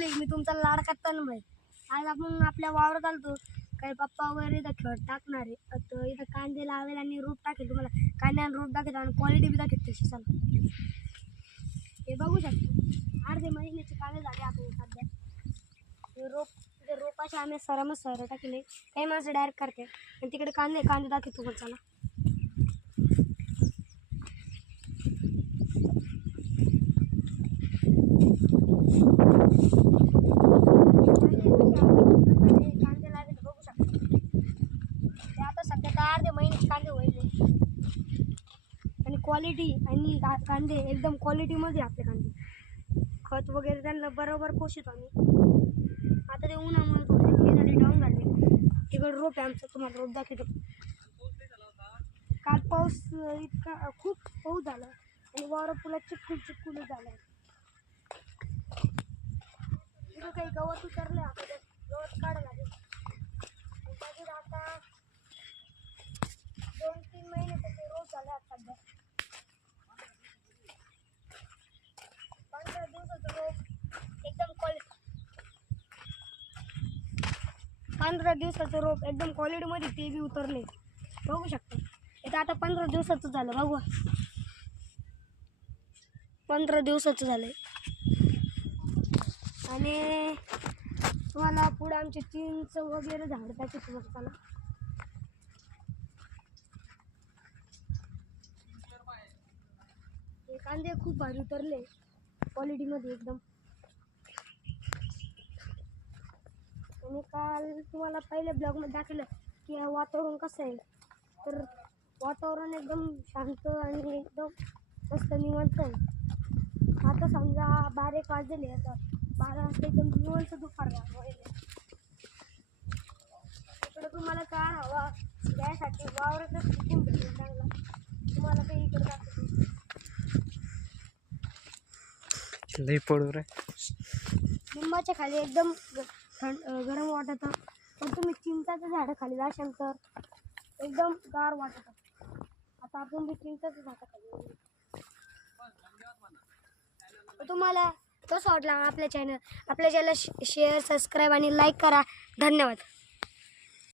Public, मी तुमचा लाडका तन्मय. आज आपण आपल्या वावरात आलतो. काही पप्पा वगैरे इथं खत टाकणार आहे. आता इथं कांदे लावेल आणि रोप टाकेल. तुम्हाला कांद्याने रोप टाकेल आणि क्वालिटी बी दाखवेल तशी. चालू हे बघू शकतो. अर्धे महिन्याचे कांदे झाले आपले सध्या. हे रोपाचे आम्ही सर टाकले. काही माणसं डायरेक्ट करते आणि तिकडे कांदे दाखवतो तुम्हाला. चला कांदे लागेल बघू शकता. ते आता सध्या 10 महिन्याचे कांदे होईल आणि क्वालिटी आणि कांदे एकदम क्वालिटीमध्ये आपले कांदे. खत वगैरे त्यांना बरोबर पोषितो आम्ही. आता ते उन्हामुळे थोडे हे झाले, डाऊन झाले. तिकडे रोप आहे आमचं, तुम्हाला रोप दाखवतो. काल पाऊस इतका खूप पाऊस झाला आणि वावरा पुला चिपकुल झालं. तिथं काही गवत उतरलं, आपल्याला गवत काढायला लागेल. त्याच्यात आता 2-3 महिने त्याचे रोप झाले. आता सध्या 15 दिवसाचं रोप एकदम 15 दिवसाचं रोप एकदम क्वालिटीमध्ये ते बी उतरले बघू शकतो. इथं आता 15 दिवसाचं झालं. बघू 15 दिवसाचं झालंय. आणि तुम्हाला पुढे आमचे चिंच वगैरे झाड त्याचे तुम्हाला. हे कांदे खूप भारी उतरले क्वालिटीमध्ये एकदम. आणि काल तुम्हाला पहिल्या ब्लॉगमध्ये दाखवलं की वातावरण कसं आहे. तर वातावरण एकदम शांत आणि एकदम मस्त निवांत आहे. आता समजा 12 वाजले. आता 12 वाजता एकदम निवांत दुपार व्हायला. इकडं तुम्हाला काय हवा यासाठी वावरातच सुकून भेटेल चांगला. तुम्हाला काही इकडं दाखवतो. लई पडू रे. लिंबाच्या खाली एकदम गरम वाटतं. पण तुम्ही चिंचाचं झाडं खाली जाशाल तर एकदम गार वाटतं. आता आपण बी चिंचाचं झाडं खाली. तुम्हाला कसं वाटलं आपल्या चॅनल शेअर, सबस्क्राईब आणि लाईक करा. धन्यवाद.